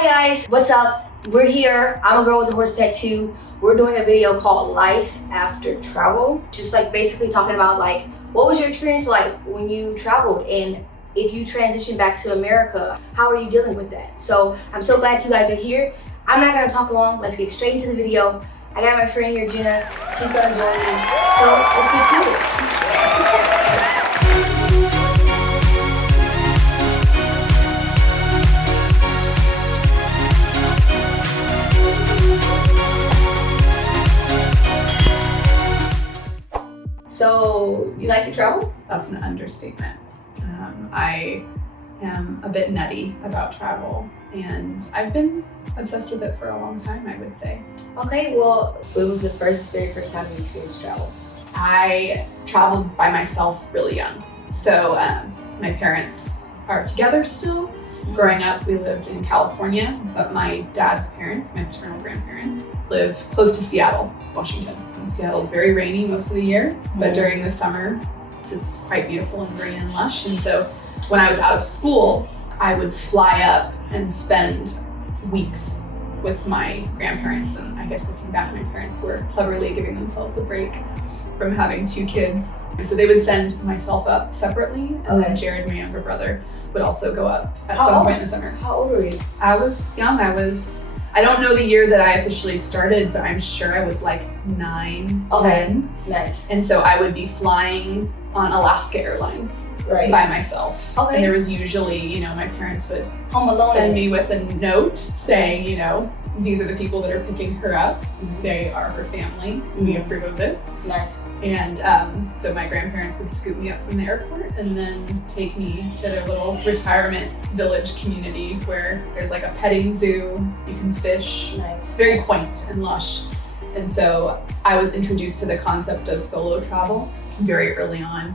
Hi guys, what's up? We're here. I'm a girl with a horse tattoo. We're doing a video called Life After Travel. Just like basically talking about like, what was your experience like when you traveled, and if you transitioned back to America, how are you dealing with that? So I'm so glad you guys are here. I'm not gonna talk long. Let's get straight into the video. I got my friend here, Jenna. She's gonna join me. So let's get to it. So, you like to travel? That's an understatement. I am a bit nutty about travel, and I've been obsessed with it for a long time, I would say. Okay, well, what was the very first time you experienced travel? I traveled by myself really young. So my parents are together still. Growing up, we lived in California, but my dad's parents, my paternal grandparents, live close to Seattle, Washington. Seattle is very rainy most of the year, but during the summer, it's quite beautiful and green and lush. And so when I was out of school, I would fly up and spend weeks with my grandparents. And I guess looking back, my parents were cleverly giving themselves a break from having two kids. So they would send myself up separately, and then Jared, my younger brother, would also go up at some point in the summer. How old were you? I was young. I don't know the year that I officially started, but I'm sure I was like 9, 10. Nice. And so I would be flying on Alaska Airlines by myself. Okay. And there was usually, my parents would Home alone. send me with a note saying, these are the people that are picking her up. They are her family. We approve of this. Nice. And so my grandparents would scoop me up from the airport and then take me to their little retirement village community where there's like a petting zoo, you can fish. Nice. It's very quaint and lush. And so I was introduced to the concept of solo travel very early on,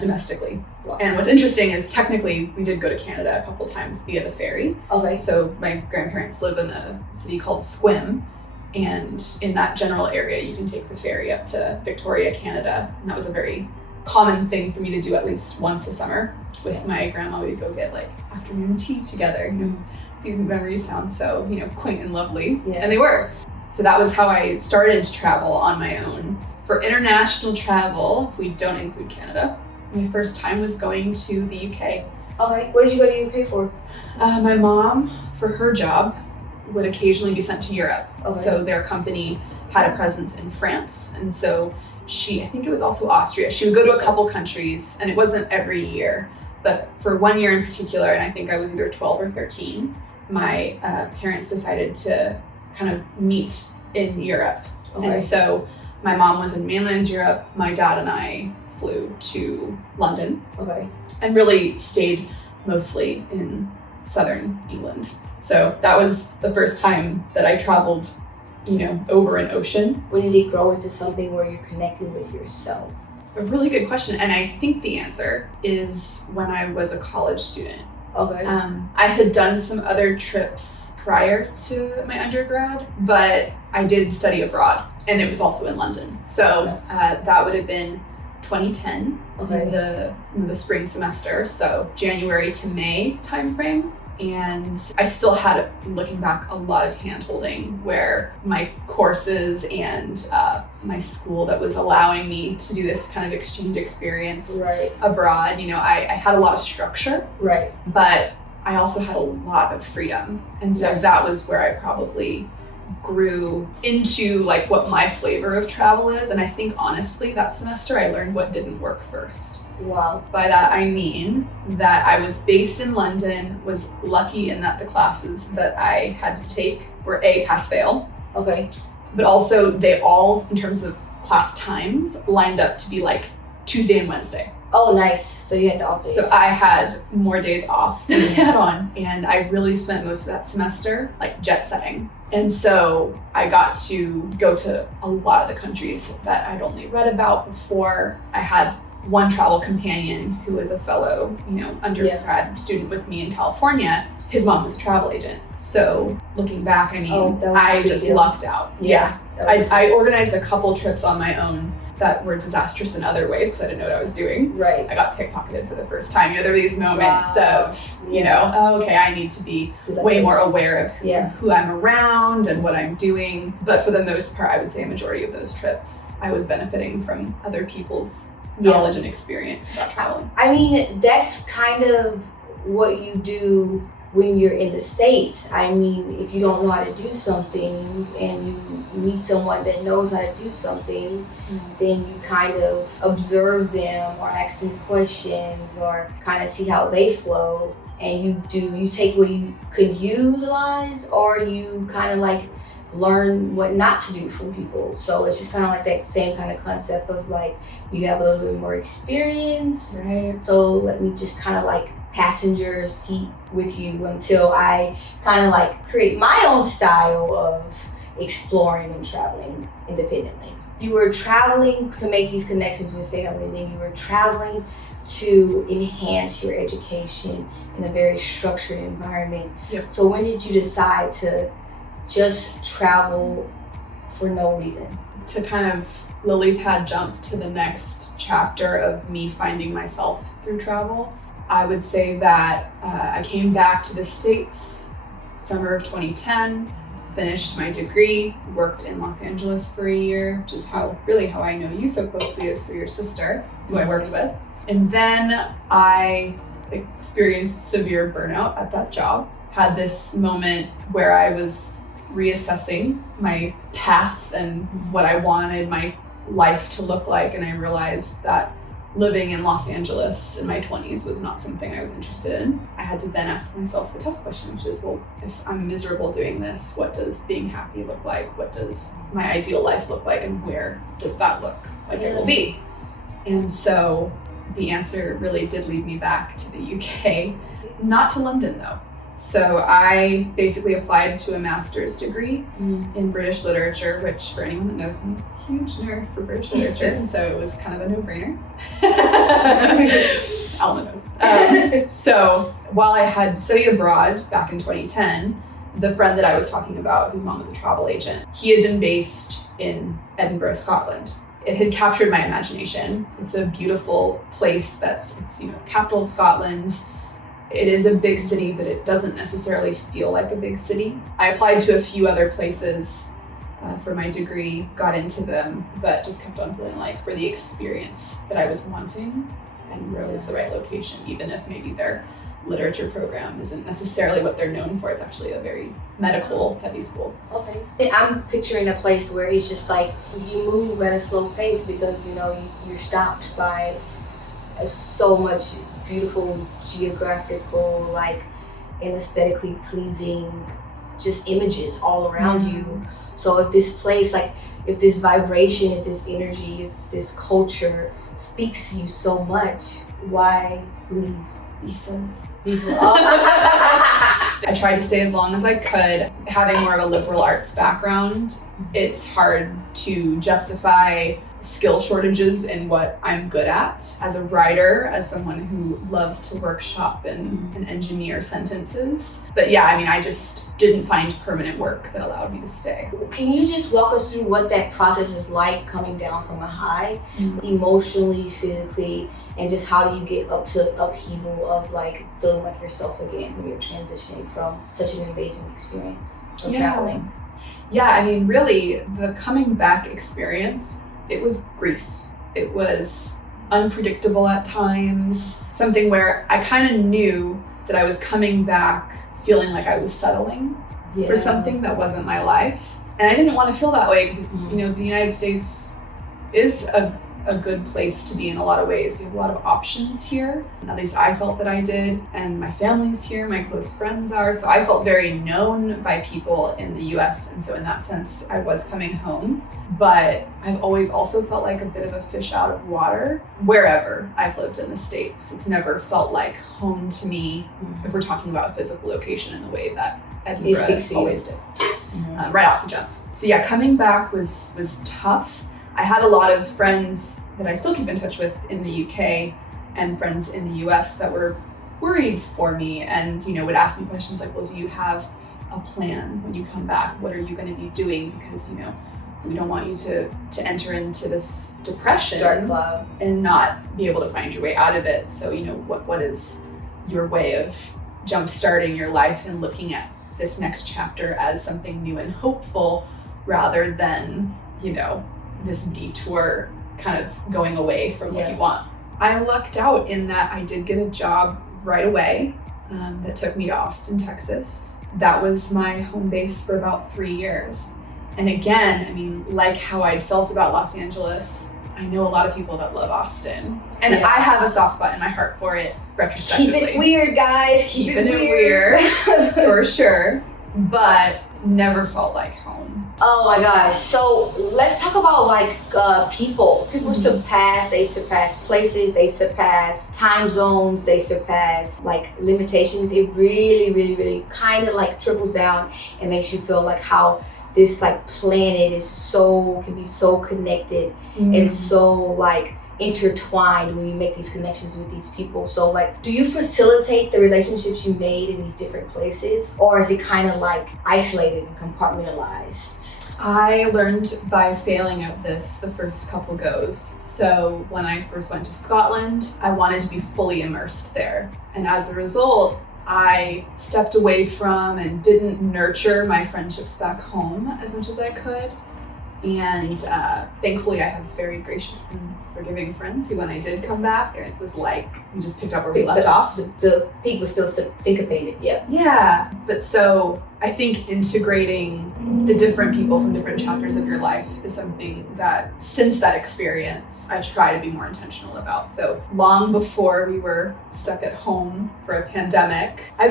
domestically. Wow. And what's interesting is technically we did go to Canada a couple times via the ferry. Okay. So my grandparents live in a city called Squim, and in that general area you can take the ferry up to Victoria, Canada. And that was a very common thing for me to do at least once a summer with my grandma. We'd go get like afternoon tea together. These memories sound so, quaint and lovely. Yeah. And they were. So that was how I started to travel on my own. For international travel, if we don't include Canada, my first time was going to the UK. Okay, what did you go to the UK for? My mom, for her job, would occasionally be sent to Europe. Okay. So their company had a presence in France. And so I think it was also Austria. She would go to a couple countries, and it wasn't every year, but for one year in particular, and I think I was either 12 or 13, my parents decided to kind of meet in Europe. Okay. And so my mom was in mainland Europe. My dad and I flew to London. Okay. And really stayed mostly in southern England. So that was the first time that I traveled, over an ocean. When did it grow into something where you're connected with yourself? A really good question. And I think the answer is when I was a college student. Okay. I had done some other trips prior to my undergrad, but I did study abroad, and it was also in London. So that would have been 2010 in the spring semester, so January to May timeframe. And I still had, looking back, a lot of hand-holding where my courses and my school that was allowing me to do this kind of exchange experience abroad, I had a lot of structure, but I also had a lot of freedom. And so that was where I probably grew into like what my flavor of travel is. And I think honestly that semester I learned what didn't work first. Wow. By that I mean that I was based in London, was lucky in that the classes that I had to take were pass-fail. Okay. But also they all, in terms of class times, lined up to be like Tuesday and Wednesday. Oh, nice. So you had the off days. So I had more days off than I had on. And I really spent most of that semester like jet setting. And so I got to go to a lot of the countries that I'd only read about before. I had one travel companion who was a fellow, undergrad student with me in California. His mom was a travel agent. So looking back, I just lucked out. Yeah. I organized a couple trips on my own that were disastrous in other ways because I didn't know what I was doing. Right. I got pickpocketed for the first time. There were these moments of, oh, okay, I need to be way more aware of who I'm around and what I'm doing. But for the most part, I would say a majority of those trips, I was benefiting from other people's knowledge and experience about traveling. I mean, that's kind of what you do when you're in the States. I mean, if you don't know how to do something and you meet someone that knows how to do something, then you kind of observe them or ask them questions or kind of see how they flow. And you take what you could utilize, or you kind of like learn what not to do from people. So it's just kind of like that same kind of concept of like, you have a little bit more experience. Right. So let me just kind of like passenger seat with you until I kind of like create my own style of exploring and traveling independently. You were traveling to make these connections with family, and then you were traveling to enhance your education in a very structured environment. Yep. So when did you decide to just travel for no reason? To kind of lily pad jump to the next chapter of me finding myself through travel, I would say that I came back to the States summer of 2010, finished my degree, worked in Los Angeles for a year, which is how I know you so closely, is through your sister, who I worked with. And then I experienced severe burnout at that job, had this moment where I was reassessing my path and what I wanted my life to look like, and I realized that living in Los Angeles in my 20s was not something I was interested in. I had to then ask myself the tough question, which is, well, if I'm miserable doing this, what does being happy look like? What does my ideal life look like? And where does that look like it will be? And so the answer really did lead me back to the UK, not to London though. So I basically applied to a master's degree in British literature, which for anyone that knows me, huge nerd for British literature, and so it was kind of a no-brainer. Alma knows. So while I had studied abroad back in 2010, the friend that I was talking about, whose mom was a travel agent, he had been based in Edinburgh, Scotland. It had captured my imagination. It's a beautiful place it's capital of Scotland. It is a big city, but it doesn't necessarily feel like a big city. I applied to a few other places for my degree, got into them, but just kept on feeling like for the experience that I was wanting, Edinburgh is the right location, even if maybe their literature program isn't necessarily what they're known for. It's actually a very medical heavy school. Okay. I'm picturing a place where it's just like you move at a slow pace because you're stopped by so much beautiful geographical, like, and aesthetically pleasing just images all around you. So if this place, like, if this vibration, if this energy, if this culture speaks to you so much, why leave? Visas. I tried to stay as long as I could. Having more of a liberal arts background, it's hard to justify skill shortages in what I'm good at. As a writer, as someone who loves to workshop and engineer sentences. But yeah, I just didn't find permanent work that allowed me to stay. Can you just walk us through what that process is like, coming down from a high, emotionally, physically, and just how do you get up to upheaval of like feeling like yourself again when you're transitioning from such an amazing experience of traveling? Yeah, really, the coming back experience, it was grief. It was unpredictable at times, something where I kind of knew that I was coming back feeling like I was settling for something that wasn't my life. And I didn't want to feel that way because it's, the United States is a good place to be in a lot of ways. You have a lot of options here. At least I felt that I did. And my family's here, my close friends are. So I felt very known by people in the US. And so in that sense, I was coming home. But I've always also felt like a bit of a fish out of water wherever I've lived in the States. It's never felt like home to me, if we're talking about a physical location in the way that Edinburgh always did, right off the jump. So yeah, coming back was tough. I had a lot of friends that I still keep in touch with in the UK and friends in the US that were worried for me and, would ask me questions like, well, do you have a plan when you come back? What are you going to be doing? Because, We don't want you to enter into this depression Dark cloud. and not be able to find your way out of it. So, what is your way of jump-starting your life and looking at this next chapter as something new and hopeful rather than, this detour kind of going away from what you want. I lucked out in that I did get a job right away that took me to Austin, Texas. That was my home base for about 3 years. And again, like how I'd felt about Los Angeles, I know a lot of people that love Austin. And I have a soft spot in my heart for it retrospectively. Keep it weird, guys. Keeping it weird. For sure. But never felt like home. Oh my gosh. So let's talk about people. People they surpass places, they surpass time zones, they surpass limitations. It really, really, really kind of trickles down and makes you feel like how this planet can be so connected and so intertwined when you make these connections with these people. So do you facilitate the relationships you made in these different places, or is it kind of isolated and compartmentalized? I learned by failing at this the first couple goes. So when I first went to Scotland, I wanted to be fully immersed there. And as a result, I stepped away from and didn't nurture my friendships back home as much as I could. And thankfully, I have very gracious and forgiving friends who, when I did come back, it was like we just picked up where we left off. The peak was still syncopated, Yeah, but so I think integrating the different people from different chapters of your life is something that, since that experience, I try to be more intentional about. So long before we were stuck at home for a pandemic, a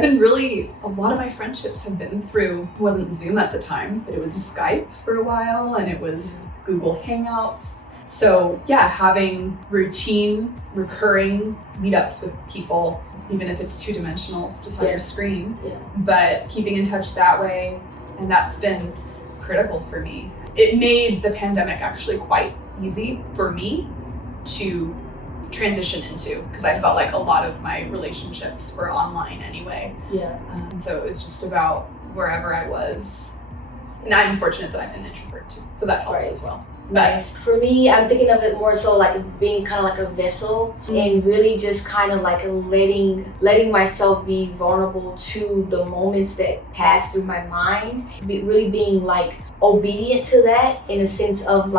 lot of my friendships have been through, it wasn't Zoom at the time, but it was Skype for a while, and it was Google Hangouts. So having routine, recurring meetups with people, even if it's two-dimensional, just on your screen, but keeping in touch that way, and that's been critical for me. It made the pandemic actually quite easy for me to transition into, because I felt like a lot of my relationships were online anyway. And so it was just about wherever I was. And I'm fortunate that I'm an introvert too, so that helps as well. Nice. For me, I'm thinking of it more so being kind of like a vessel, and really just kind of letting myself be vulnerable to the moments that pass through my mind. Really being obedient to that, in a sense of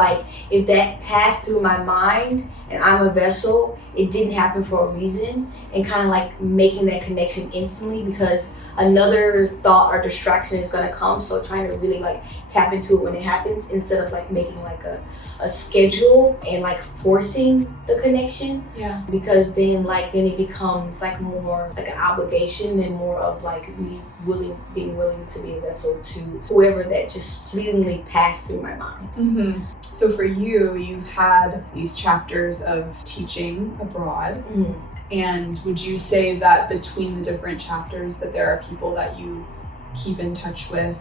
if that passed through my mind and I'm a vessel, it didn't happen for a reason, and kind of making that connection instantly, because another thought or distraction is going to come. So trying to really tap into it when it happens, instead of making a schedule and forcing the connection. Because then it becomes more an obligation, and more of me being willing to be a vessel to whoever that just fleetingly passed through my mind. So for you, you've had these chapters of teaching abroad. And would you say that between the different chapters that there are people that you keep in touch with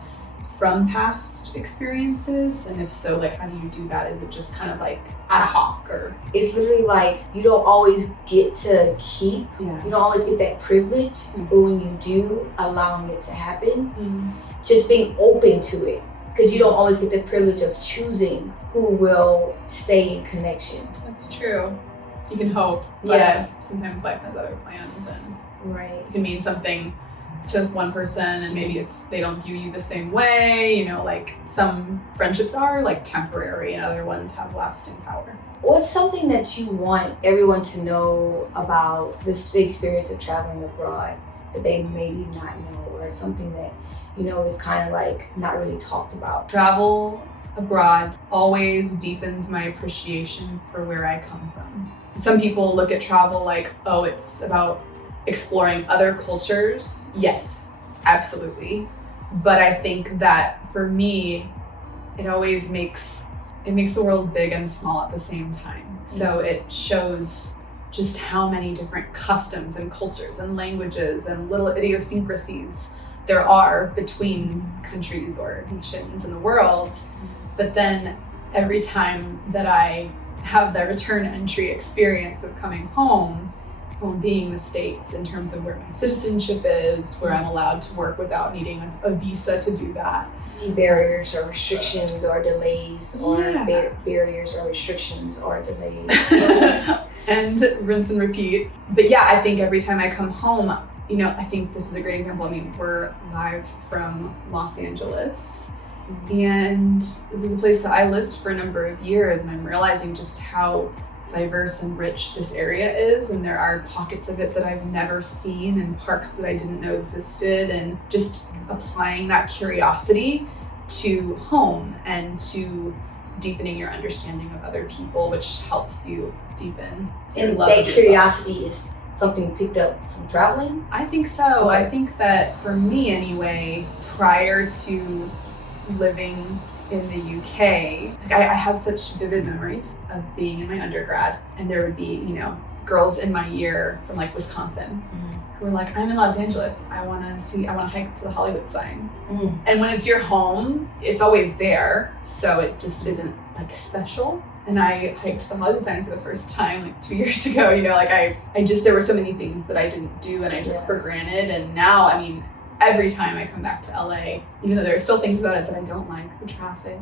from past experiences? And if so, how do you do that? Is it just kind of ad hoc, or? It's literally you don't always get to keep, you don't always get that privilege, but when you do, allowing it to happen, just being open to it, because you don't always get the privilege of choosing who will stay in connection. That's true. You can hope, but sometimes life has other plans, and you can mean something to one person and maybe they don't view you the same way. Some friendships are temporary, and other ones have lasting power. What's something that you want everyone to know about the experience of traveling abroad that they maybe not know, or something that is kind of not really talked about? Travel abroad always deepens my appreciation for where I come from. Some people look at travel it's about exploring other cultures. Yes, absolutely. But I think that for me, it always makes the world big and small at the same time. So it shows just how many different customs and cultures and languages and little idiosyncrasies there are between countries or nations in the world. But then every time that I have the return entry experience of coming home, home being the States in terms of where my citizenship is, where I'm allowed to work without needing a visa to do that. Any barriers or restrictions or delays or Yeah. barriers or restrictions or delays. And rinse and repeat. But yeah, I think every time I come home, you know, I think this is a great example. I mean, we're live from Los Angeles, and this is a place that I lived for a number of years, and I'm realizing just how diverse and rich this area is, and there are pockets of it that I've never seen and parks that I didn't know existed, and just applying that curiosity to home and to deepening your understanding of other people, which helps you deepen your And love that of yourself. curiosity is something picked up from traveling? I think so. Okay. I think that for me anyway, prior to living in the UK, I have such vivid memories of being in my undergrad, and there would be, you know, girls in my year from like Wisconsin who were like, I'm in Los Angeles, I want to hike to the Hollywood sign. And when it's your home, it's always there, so it just isn't like special. And I hiked to the Hollywood sign for the first time like 2 years ago. You know, like I just, there were so many things that I didn't do and I took for granted. And now, I mean, every time I come back to LA, even though there are still things about it that I don't like, the traffic,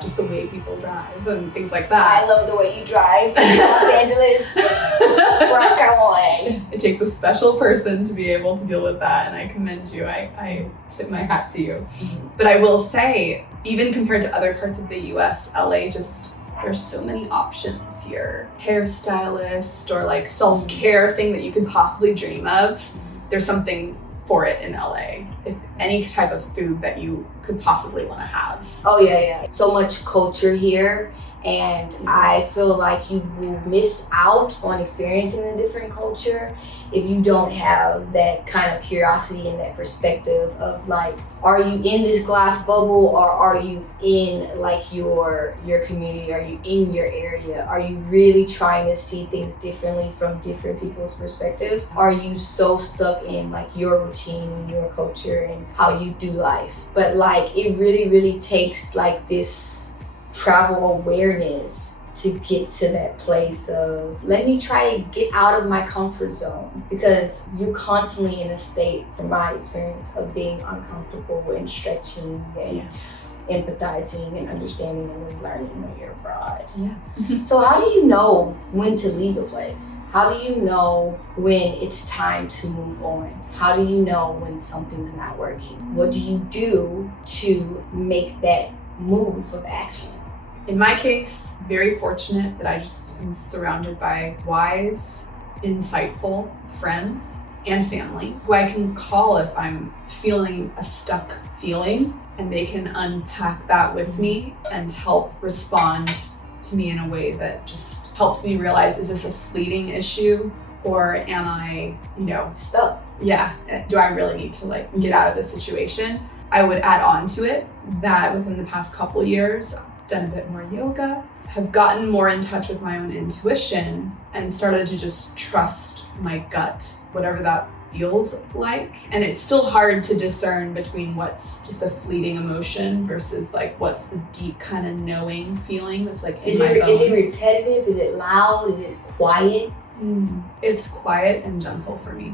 just the way people drive and things like I that. love the way you drive in Los Angeles. Come on. It takes a special person to be able to deal with that, and I commend you. I tip my hat to you. But I will say, even compared to other parts of the US, LA just, there's so many options here. Hairstylist or like self-care thing that you could possibly dream of. There's something for it in LA. If any type of food that you could possibly want to have. Oh yeah. So much culture here, and I feel like you will miss out on experiencing a different culture if you don't have that kind of curiosity and that perspective of like, are you in this glass bubble, or are you in like your community? Are you in your area? Are you really trying to see things differently from different people's perspectives? Are you so stuck in like your routine and your culture and how you do life? But like, it really takes like this travel awareness to get to that place of, let me try to get out of my comfort zone, because you're constantly in a state, from my experience, of being uncomfortable and stretching and empathizing and understanding and learning when you're abroad. So how do you know when to leave a place? How do you know when it's time to move on? How do you know when something's not working? What do you do to make that move of action? In my case, very fortunate that I just am surrounded by wise, insightful friends and family who I can call if I'm feeling a stuck feeling, and they can unpack that with me and help respond to me in a way that just helps me realize, is this a fleeting issue, or am I, you know, Stuck. Yeah, do I really need to like get out of this situation? I would add on to it that within the past couple years, done a bit more yoga, have gotten more in touch with my own intuition and started to just trust my gut, whatever that feels like. And it's still hard to discern between what's just a fleeting emotion versus like what's the deep kind of knowing feeling that's like in my bones. Is it repetitive? Is it loud? Is it quiet? It's quiet and gentle for me,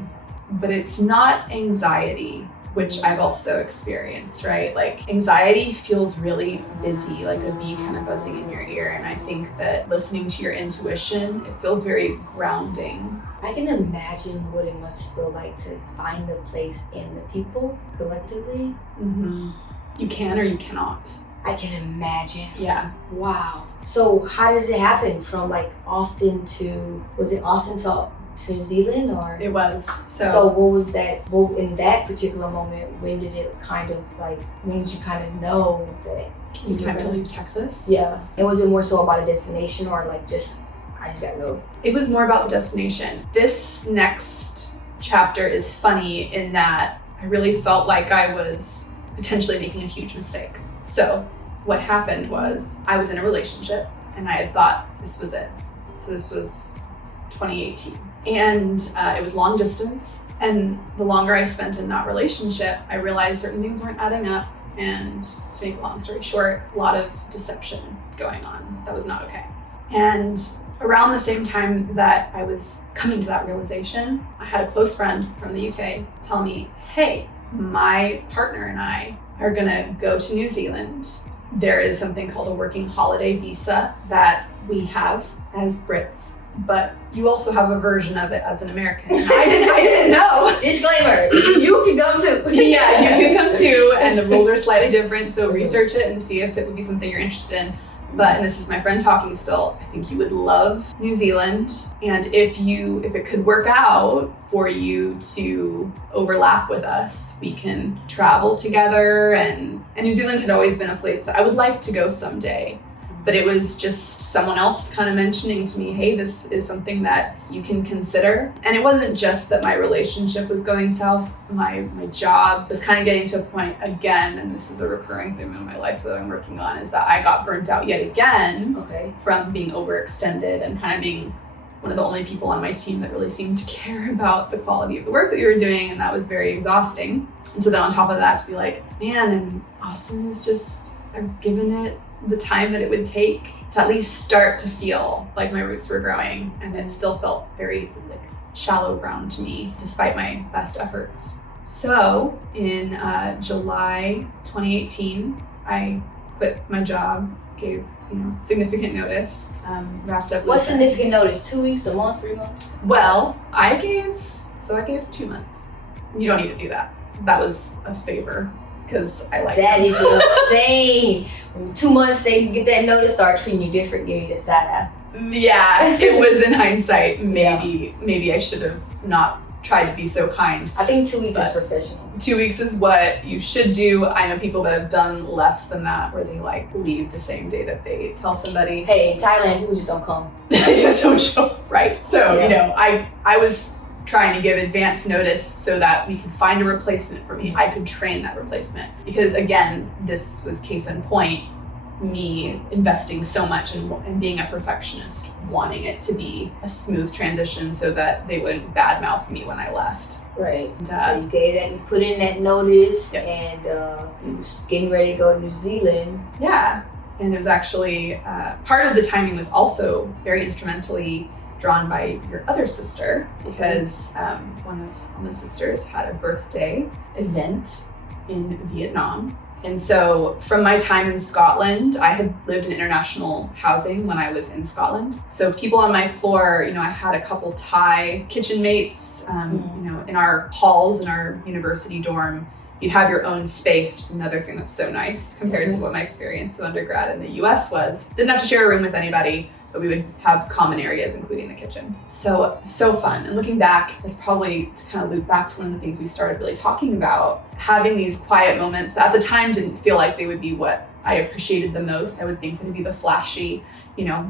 but it's not anxiety, which I've also experienced, right? Like anxiety feels really busy, like a bee kind of buzzing in your ear. And I think that listening to your intuition, it feels very grounding. I can imagine what it must feel like to find a place in the people collectively. You can or you cannot. I can imagine. Yeah. Wow. So how does it happen from like Austin to, was it Austin to New Zealand, or? It was. So what was that, well, in that particular moment, when did it kind of like, when did you kind of know that it was time to leave Texas? Yeah. And was it more so about a destination, or like just, I just gotta go? It was more about the destination. This next chapter is funny in that I really felt like I was potentially making a huge mistake. So what happened was I was in a relationship and I had thought this was it. So this was 2018. And it was long distance. And the longer I spent in that relationship, I realized certain things weren't adding up. And to make a long story short, a lot of deception going on. That was not okay. And around the same time that I was coming to that realization, I had a close friend from the UK tell me, hey, my partner and I are gonna go to New Zealand. There is something called a working holiday visa that we have as Brits, but you also have a version of it as an American. I didn't know. Disclaimer, you can come too. Yeah, you can come too, and the rules are slightly different, so research it and see if it would be something you're interested in. But, and this is my friend talking still, I think you would love New Zealand. And if it could work out for you to overlap with us, we can travel together. And New Zealand had always been a place that I would like to go someday. But it was just someone else kind of mentioning to me, hey, this is something that you can consider. And it wasn't just that my relationship was going south. My job was kind of getting to a point again, and this is a recurring theme in my life that I'm working on, is that I got burnt out yet again from being overextended and kind of being one of the only people on my team that really seemed to care about the quality of the work that you were doing, and that was very exhausting. And so then on top of that, to be like, man, and Austin is just, I've given it the time that it would take to at least start to feel like my roots were growing, and it still felt very like shallow ground to me despite my best efforts. So in July 2018, I quit my job, gave significant notice, wrapped up. What's significant notice? 2 weeks, a month, 3 months? Well, I gave 2 months. You don't need to do that. That was a favor, because I like that. Is insane. 2 months, they get that notice, start treating you different, give you the side eye. Yeah, it was in hindsight. Maybe I should have not tried to be so kind. I think 2 weeks is professional. 2 weeks is what you should do. I know people that have done less than that, where they like leave the same day that they tell somebody. Hey, in Thailand, people just don't come. They just don't show, right? So, I was trying to give advance notice so that we could find a replacement for me. I could train that replacement. Because again, this was case in point, me investing so much and being a perfectionist, wanting it to be a smooth transition so that they wouldn't badmouth me when I left. Right. So you gave that, you put in that notice, and you was getting ready to go to New Zealand. Yeah. And it was actually, part of the timing was also very instrumentally drawn by your other sister, because one of the sisters had a birthday event in Vietnam. And so from my time in Scotland, I had lived in international housing when I was in Scotland. So people on my floor, I had a couple Thai kitchen mates, in our halls in our university dorm. You have your own space, which is another thing that's so nice compared to what my experience of undergrad in the US was. Didn't have to share a room with anybody, but we would have common areas, including the kitchen. So fun. And looking back, it's probably to kind of loop back to one of the things we started really talking about, having these quiet moments that at the time didn't feel like they would be what I appreciated the most. I would think them to be the flashy,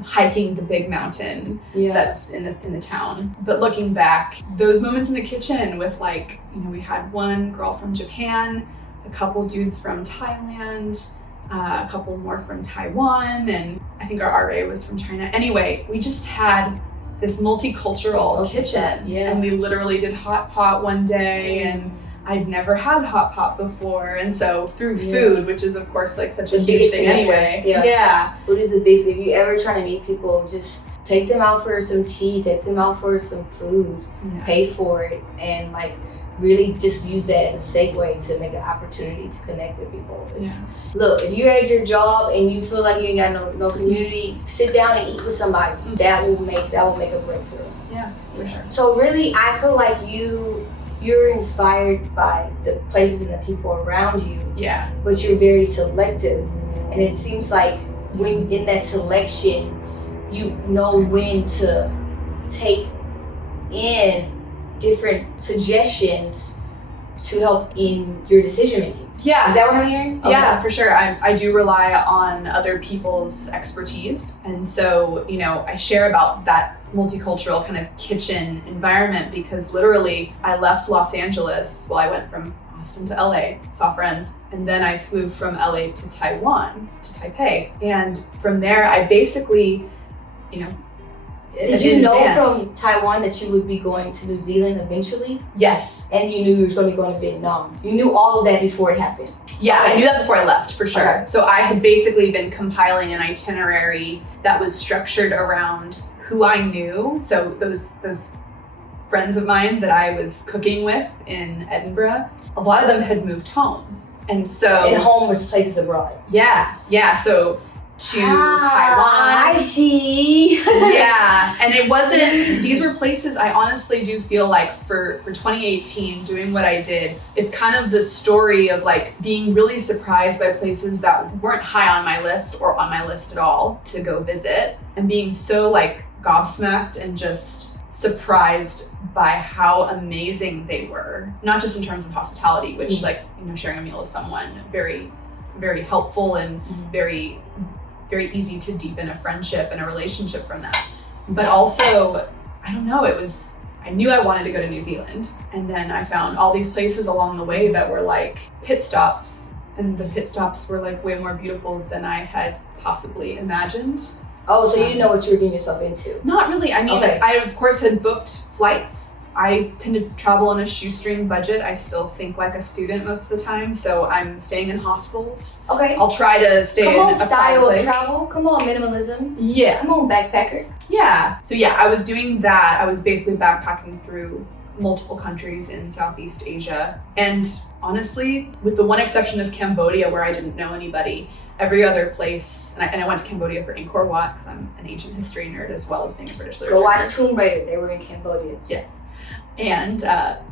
hiking the big mountain that's in the town. But looking back, those moments in the kitchen with we had one girl from Japan, a couple dudes from Thailand, a couple more from Taiwan, and I think our RA was from China. Anyway, we just had this multicultural kitchen, and we literally did hot pot one day, and I'd never had hot pot before, and so through food, which is of course like such a huge thing anyway. Food is the biggest. If you ever try to meet people, just take them out for some tea, take them out for some food, pay for it, and really just use that as a segue to make an opportunity to connect with people. Look, if you're at your job and you feel like you ain't got no community, sit down and eat with somebody. That will make a breakthrough. Yeah, for sure. So really, I feel like you're inspired by the places and the people around you. Yeah. But you're very selective, and it seems like when in that selection, you know when to take in different suggestions to help in your decision making. Yeah. Is that what I'm hearing? Okay. Yeah, for sure. I do rely on other people's expertise. And so, I share about that multicultural kind of kitchen environment because literally I left Los Angeles. Well, I went from Austin to LA, saw friends, and then I flew from LA to Taiwan, to Taipei. And from there, I basically, Did you know from Taiwan that you would be going to New Zealand eventually? Yes. And you knew you were going to be going to Vietnam. You knew all of that before it happened. Yeah, okay. I knew that before I left, for sure. Okay. So I had basically been compiling an itinerary that was structured around who I knew. So those friends of mine that I was cooking with in Edinburgh, a lot of them had moved home. And so... And home was places abroad. Yeah. So to Taiwan. I see. Yeah. And it wasn't, these were places I honestly do feel like for 2018, doing what I did, it's kind of the story of like being really surprised by places that weren't high on my list or on my list at all to go visit, and being so like gobsmacked and just surprised by how amazing they were. Not just in terms of hospitality, which like, sharing a meal with someone, very, very helpful and very, very easy to deepen a friendship and a relationship from that. But also, I don't know, I knew I wanted to go to New Zealand. And then I found all these places along the way that were like pit stops. And the pit stops were like way more beautiful than I had possibly imagined. Oh, so you didn't know what you were getting yourself into? Not really. I mean, okay. I of course had booked flights. I tend to travel on a shoestring budget. I still think like a student most of the time, so I'm staying in hostels. Okay. I'll try to stay in a style place. of travel. Come on, minimalism. Yeah. Come on, backpacker. Yeah. So yeah, I was doing that. I was basically backpacking through multiple countries in Southeast Asia. And honestly, with the one exception of Cambodia, where I didn't know anybody, every other place, and I went to Cambodia for Angkor Wat because I'm an ancient history nerd as well as being a British literature. Go watch Tomb Raider. They were in Cambodia. Yes. And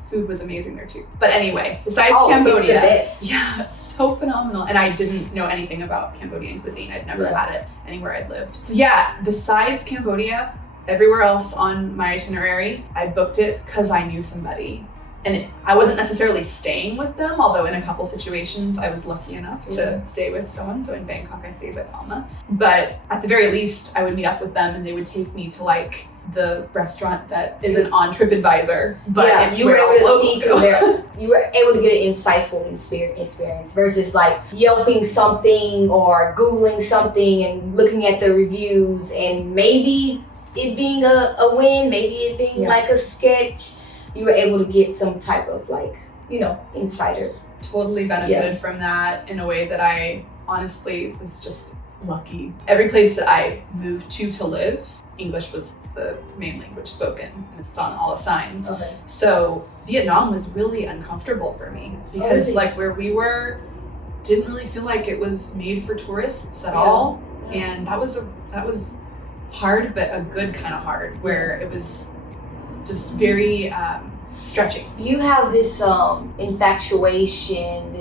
food was amazing there too. But anyway, besides Cambodia, it's the best. Yeah, so phenomenal. And I didn't know anything about Cambodian cuisine. I'd never had it anywhere I'd lived. So yeah, besides Cambodia, everywhere else on my itinerary, I booked it because I knew somebody. And I wasn't necessarily staying with them, although in a couple situations I was lucky enough to stay with someone. So in Bangkok, I stayed with Alma. But at the very least, I would meet up with them and they would take me to like the restaurant that isn't on TripAdvisor. But you were able to see through there. You were able to get an insightful experience versus like Yelping something or Googling something and looking at the reviews and maybe it being a win, maybe it being like a sketch. You were able to get some type of like, insider. Totally benefited from that in a way that I honestly was just lucky. Every place that I moved to live, English was the main language spoken, and it's on all the signs. Okay. So Vietnam was really uncomfortable for me because like where we were didn't really feel like it was made for tourists at all. Yeah. And that was hard, but a good kind of hard, where it was just very stretching. You have this infatuation,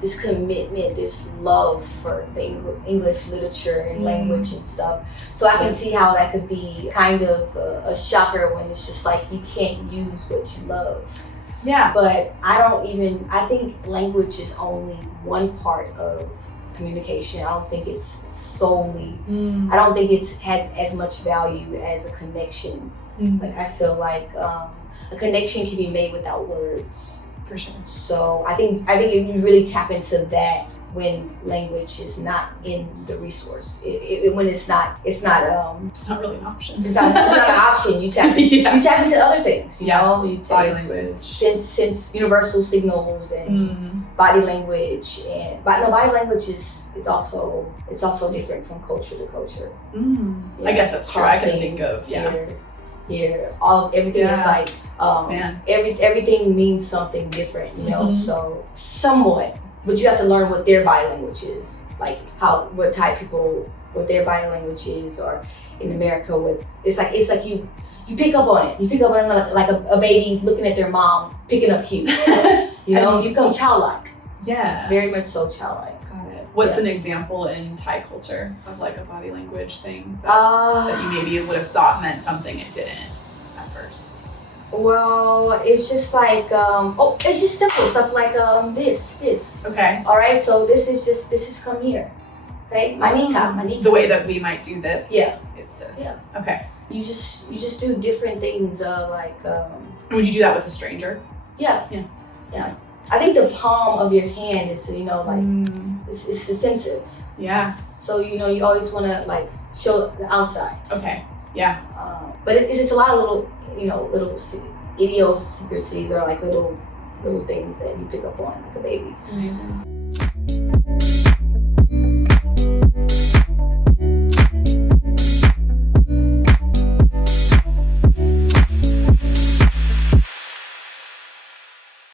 this commitment, this love for the English literature and language and stuff. So I can see how that could be kind of a shocker when it's just like you can't use what you love. Yeah. But I think language is only one part of communication. I don't think it's solely, I don't think it has as much value as a connection. Like I feel like a connection can be made without words. For sure. So I think if you really tap into that when language is not in the resource, when it's not really an option. It's not an option. You tap you tap into other things. You know, you body language, sense universal signals and body language body language is also different from culture to culture. I guess that's true. I can think of Here, everything is like everything means something different, so somewhat, but you have to learn what their body language is, like what Thai people, what their body language is, or in America, it's like you pick up on it. You pick up on it like a baby looking at their mom picking up cues. You become childlike. Yeah. Very much so childlike. Got it. What's an example in Thai culture of like a body language thing that you maybe would have thought meant something it didn't at first? Well, it's just like it's just simple stuff like this. Okay. All right. So this is come here. Okay. My kneecap. The way that we might do this. Yeah. It's this. Yeah. Okay. You just do different things like. Would you do that with a stranger? Yeah. I think the palm of your hand is, you know, like it's offensive. Yeah. So you know, you always want to like show the outside. Okay. Yeah. But it's a lot of little, you know, little idiosyncrasies or like little things that you pick up on like a baby. Amazing.